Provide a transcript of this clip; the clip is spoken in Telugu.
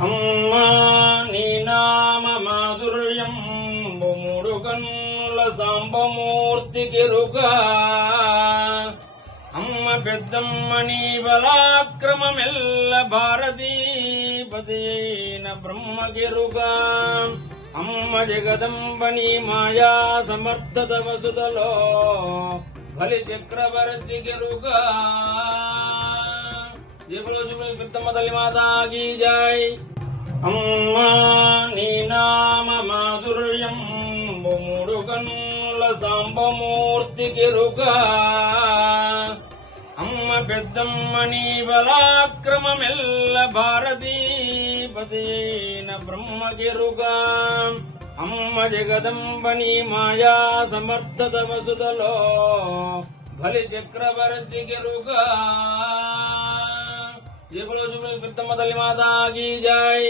అమ్మా నీ నామ మాధుర్యం మూడు కన్నుల సాంబమూర్తికిరుగా అమ్మ పెద్దమ్మ నీ బలాక్రమమెల్ల భారతీపతి అయిన బ్రహ్మగిరుగా అమ్మ జగదంబ నీ మాయా సమర్థత వసుదలో బలి చక్రవర్తికిరుగా పెద్దమ్మ తల్లి మాతాకి జై. అమ్మా నీ నామ మాధుర్యం మూడు కన్నుల సాంబమూర్తికిరుగా అమ్మ పెద్దమ్మ నీ బలాక్రమమెల్ల భారతీపతి అయిన బ్రహ్మగిరుగా అమ్మ జగదంబ నీ మాయా సమర్థత వసుదలో బలి చక్రవర్తికిరుగా పెద్దమ్మ తల్లి మాతాకి జై.